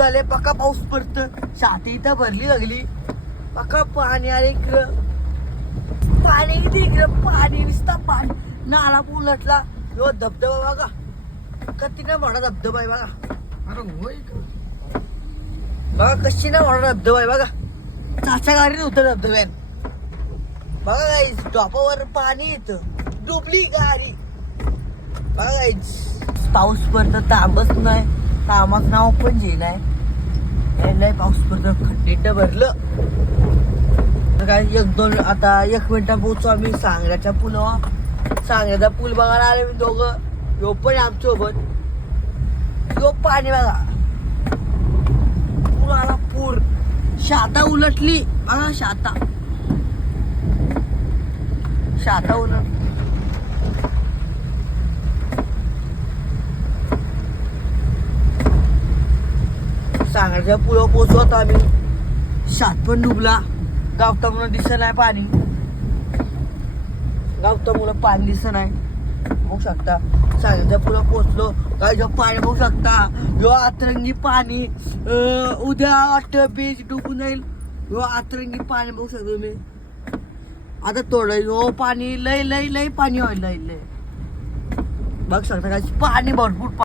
पूर आले पक्का पाऊस पडत छाती इथं भरली लागली पक्का पाणी आले इकडं पाणी इकडं पाणी नुसता पाणी नाला उलटला ह्यो धबधबा बघा कधी ना मोठा धबधबा आहे बघा अरे होय का? बघा कशी ना मोठा धबधबा आहे बघा चाच्या गाडीने होतं धबधब्यात बघा गाईज टॉपावर पाणी येतं डुबली गाडी बघा गाईज पाऊस पडत तांबच नाही तामाच नाव पण जे नाही पाऊस पडत खड्डीत भरलं काय एक दोन आता 1 मिनिटात पोहोचू आम्ही सांगण्याच्या पुलावर सांगण्याचा पूल बघायला आले मी दोघं यो पण आमच्यासोबत यो पाणी बघा पूर आला पूर शाता उलटली बघा शाता उलटली सांगण्याच्या पुलावर पोहोचू आता आम्ही शात पण डुबला गावता मुलं दिसत नाही पाणी गावता मुलं पाणी दिसत नाही बघू शकता सांगण्याच्या पुला पोहोचलो काय पाणी बघू शकता यो आतरंगी पाणी उद्या 8 बीच डुबून जाईल यो आतरंगी पाणी बघू शकतो तुम्ही आता थोडं यो पाणी लय लय लय पाणी होईल लय लय बघू शकता काय पाणी भरपूर